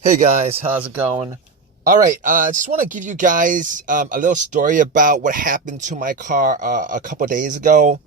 Hey guys, how's it going? All right, I just want to give you guys a little story about what happened to my car a couple days ago.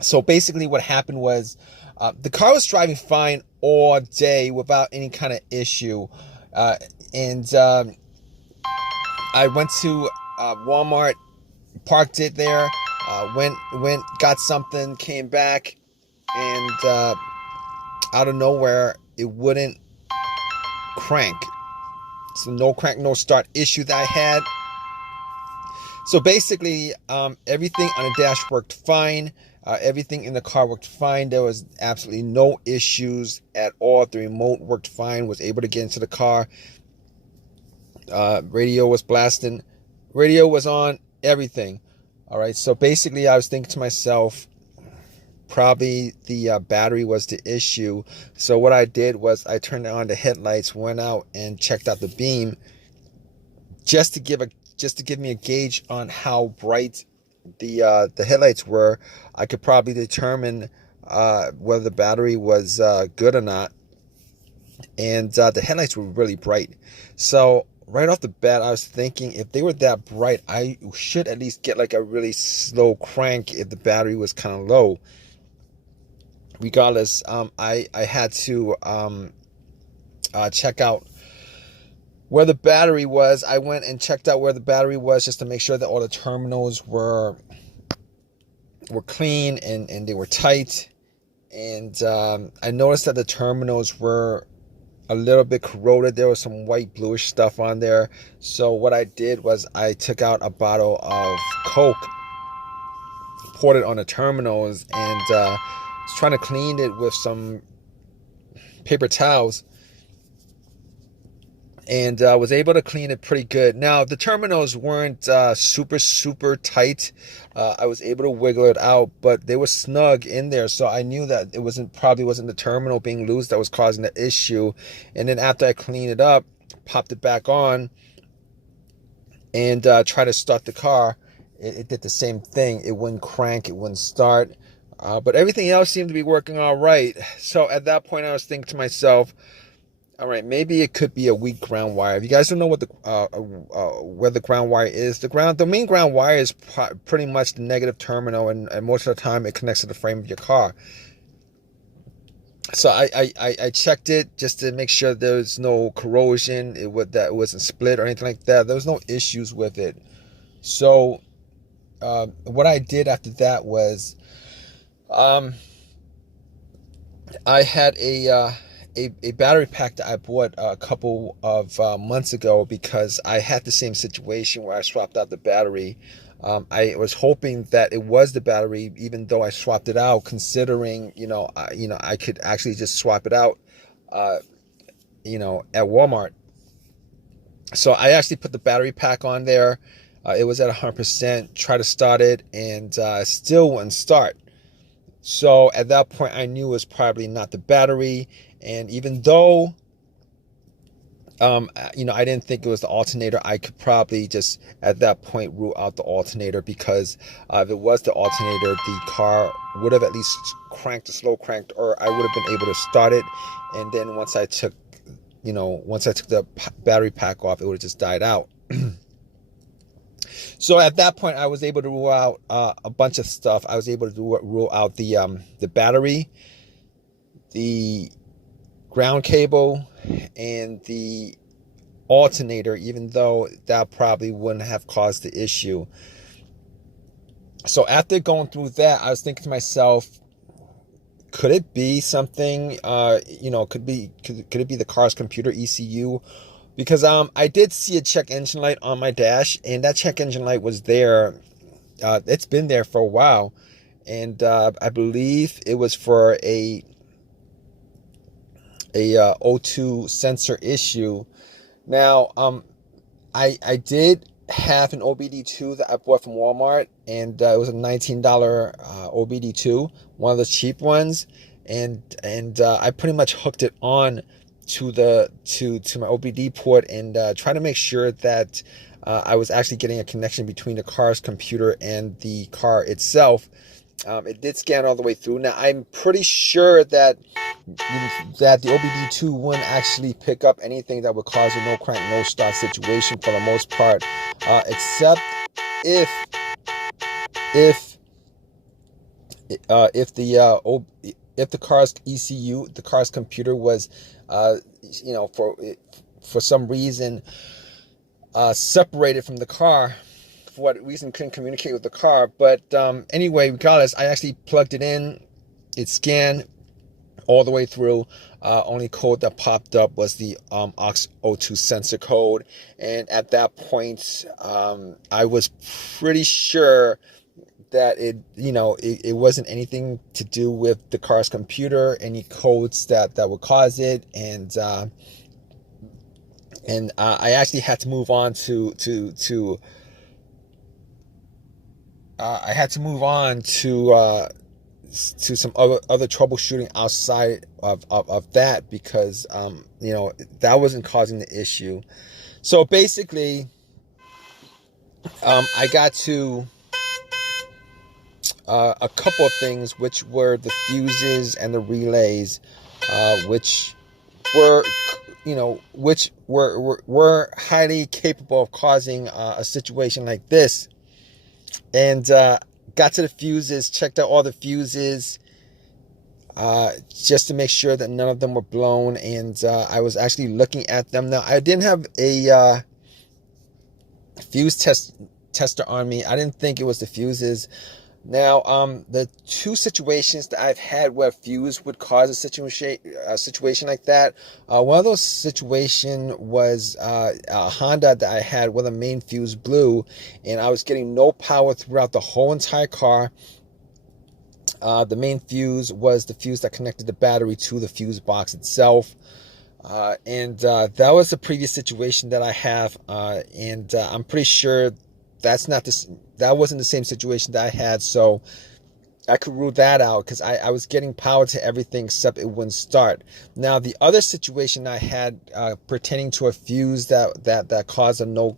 So basically, what happened was the car was driving fine all day without any kind of issue, uh, and I went to Walmart, parked it there, went, got something, came back, and out of nowhere, it wouldn't crank. So no crank, no start issue that I had. So basically, everything on the dash worked fine. Everything in the car worked fine. There was absolutely no issues at all. The remote worked fine. Was able to get into the car. Radio was blasting. Radio was on. Everything. All right. So basically, I was thinking to myself, probably the battery was the issue. So what I did was I turned on the headlights, went out and checked out the beam, just to give me a gauge on how bright the headlights were. I could probably determine whether the battery was good or not. And the headlights were really bright. So right off the bat, I was thinking if they were that bright, I should at least get like a really slow crank if the battery was kind of low. Regardless, I had to check out where the battery was. I went and checked out where the battery was just to make sure that all the terminals were clean and they were tight. And I noticed that the terminals were a little bit corroded. There was some white bluish stuff on there. So what I did was I took out a bottle of Coke, poured it on the terminals, and was trying to clean it with some paper towels, and was able to clean it pretty good. Now the terminals weren't super tight. I was able to wiggle it out, but they were snug in there, so I knew that it probably wasn't the terminal being loose that was causing the issue. And then after I cleaned it up, popped it back on, and tried to start the car, it did the same thing. It wouldn't crank, it wouldn't start, but everything else seemed to be working all right. So at that point I was thinking to myself, all right, maybe it could be a weak ground wire. If you guys don't know what the where the ground wire is, the main ground wire is pretty much the negative terminal, and most of the time it connects to the frame of your car. So I checked it just to make sure there's no corrosion, that it wasn't split or anything like that. There was no issues with it. So what I did after that was I had a battery pack that I bought a couple of months ago, because I had the same situation where I swapped out the battery. I was hoping that it was the battery, even though I swapped it out, considering I could actually just swap it out, at Walmart. So I actually put the battery pack on there. It was at 100%. Try to start it, and still wouldn't start. So at that point, I knew it was probably not the battery. And even though, I didn't think it was the alternator, I could probably just at that point rule out the alternator, because if it was the alternator, the car would have at least slow cranked, or I would have been able to start it. And then once I took the battery pack off, it would have just died out. So at that point, I was able to rule out a bunch of stuff. I was able to rule out the battery, the ground cable, and the alternator, even though that probably wouldn't have caused the issue. So after going through that, I was thinking to myself, could it be something, could it be the car's computer ECU? Because I did see a check engine light on my dash, and that check engine light was there. It's been there for a while, and I believe it was for a O2 sensor issue. Now, I did have an OBD2 that I bought from Walmart, and it was a $19 OBD2, one of those cheap ones, and I pretty much hooked it on to my OBD port, and try to make sure that I was actually getting a connection between the car's computer and the car itself. It did scan all the way through. Now I'm pretty sure that that the OBD2 wouldn't actually pick up anything that would cause a no crank, no start situation for the most part, except if if if the car's ECU, the car's computer was, for some reason separated from the car. For what reason couldn't communicate with the car. But anyway, regardless, I actually plugged it in. It scanned all the way through. Only code that popped up was the aux02 sensor code, and at that point, I was pretty sure that it wasn't anything to do with the car's computer, any codes that would cause it, and I actually had to move on to I had to move on to some other troubleshooting outside of that, because that wasn't causing the issue. So basically, I got to a couple of things, which were the fuses and the relays, which were were highly capable of causing a situation like this. And got to the fuses, checked out all the fuses, just to make sure that none of them were blown. And I was actually looking at them. Now, I didn't have a fuse tester on me. I didn't think it was the fuses. Now, the two situations that I've had where fuse would cause a situation like that, one of those situations was a Honda that I had where the main fuse blew, and I was getting no power throughout the whole entire car. The main fuse was the fuse that connected the battery to the fuse box itself. And that was the previous situation that I have, and I'm pretty sure that wasn't the same situation that I had, so I could rule that out, because I was getting power to everything except it wouldn't start. Now, the other situation I had pertaining to a fuse that caused a no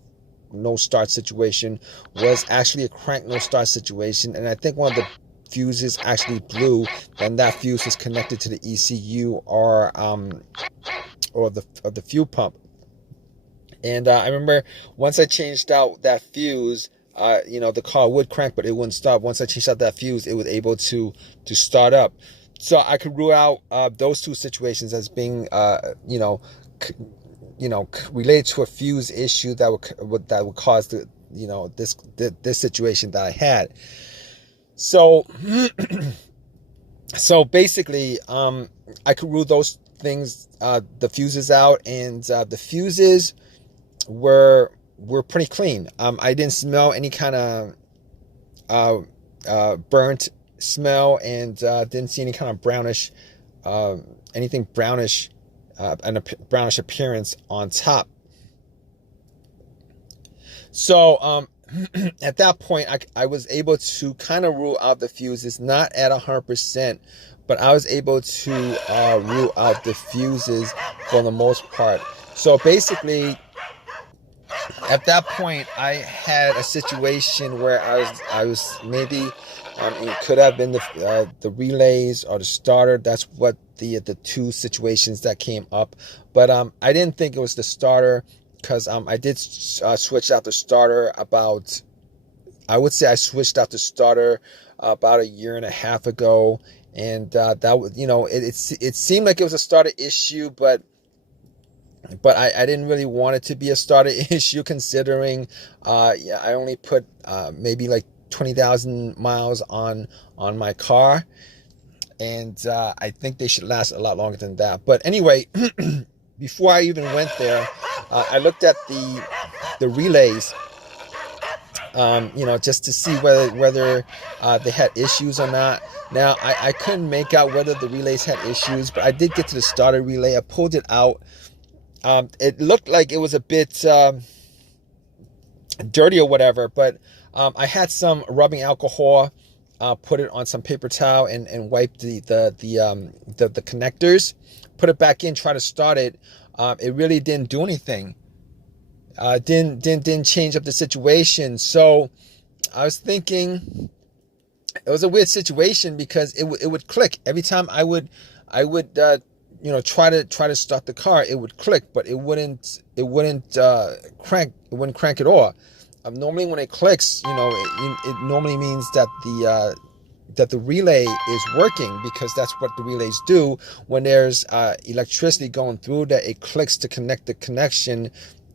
start situation was actually a crank no start situation, and I think one of the fuses actually blew, and that fuse was connected to the ECU or the fuel pump. And I remember once I changed out that fuse, the car would crank, but it wouldn't stop. Once I changed out that fuse, it was able to start up. So I could rule out those two situations as being, related to a fuse issue that would cause this situation that I had. So, so basically, I could rule those things, the fuses out, and the fuses were pretty clean. I didn't smell any kind of burnt smell, and didn't see any kind of brownish, anything brownish, and a brownish appearance on top. So at that point, I was able to kind of rule out the fuses, not at 100%, but I was able to rule out the fuses for the most part. So basically, at that point, I had a situation where I was maybe, it could have been the relays or the starter. That's what the two situations that came up. But I didn't think it was the starter, because I did switch out the starter about, I would say I switched out the starter about a year and a half ago, and that was, it seemed like it was a starter issue, but I didn't really want it to be a starter issue, considering I only put maybe like 20,000 miles on my car, and I think they should last a lot longer than that. But anyway, before I even went there, I looked at the relays, just to see whether they had issues or not. Now, I couldn't make out whether the relays had issues, but I did get to the starter relay. I pulled it out. It looked like it was a bit dirty or whatever, but I had some rubbing alcohol, put it on some paper towel, and wiped the connectors, put it back in, try to start it. It really didn't do anything. Didn't change up the situation. So I was thinking, it was a weird situation because it would click every time I would try to start the car. It would click, but it wouldn't crank at all. Normally when it clicks, it normally means that the relay is working, because that's what the relays do when there's electricity going through, that it clicks to connect the connection,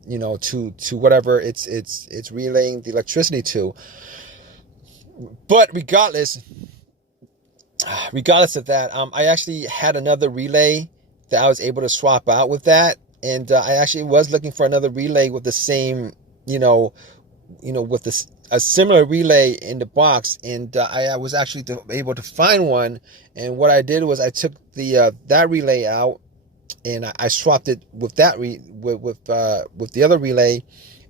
to whatever it's relaying the electricity to. But regardless of that, I actually had another relay that I was able to swap out with that, and I actually was looking for another relay with the same, with a similar relay in the box, and I was actually able to find one. And what I did was I took that relay out, and I swapped it with that with the other relay,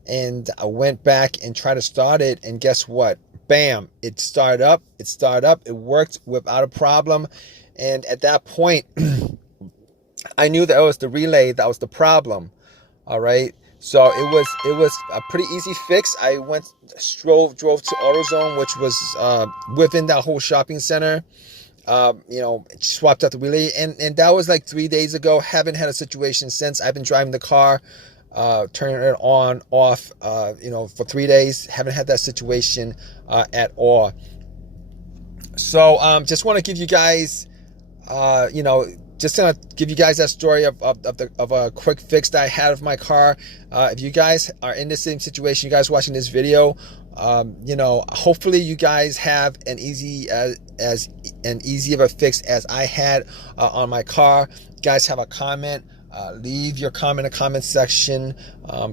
and I went back and tried to start it, and guess what? Bam! It started up. It worked without a problem. And at that point, I knew that it was the relay that was the problem. All right. So it was a pretty easy fix. I drove to AutoZone, which was within that whole shopping center. Swapped out the relay, and that was like 3 days ago. Haven't had a situation since. I've been driving the car, turning it on, off, for 3 days. Haven't had that situation at all. So just want to give you guys, just gonna give you guys that story of a quick fix that I had of my car. If you guys are in the same situation, you guys watching this video, hopefully you guys have an easy of a fix as I had on my car. You guys have a comment, leave your comment in the comment section.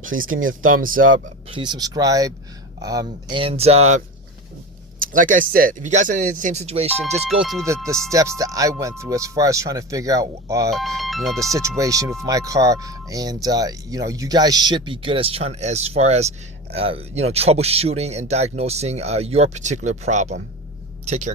Please give me a thumbs up. Please subscribe. Like I said, if you guys are in the same situation, just go through the steps that I went through as far as trying to figure out, the situation with my car. And, you guys should be good as far as troubleshooting and diagnosing your particular problem. Take care.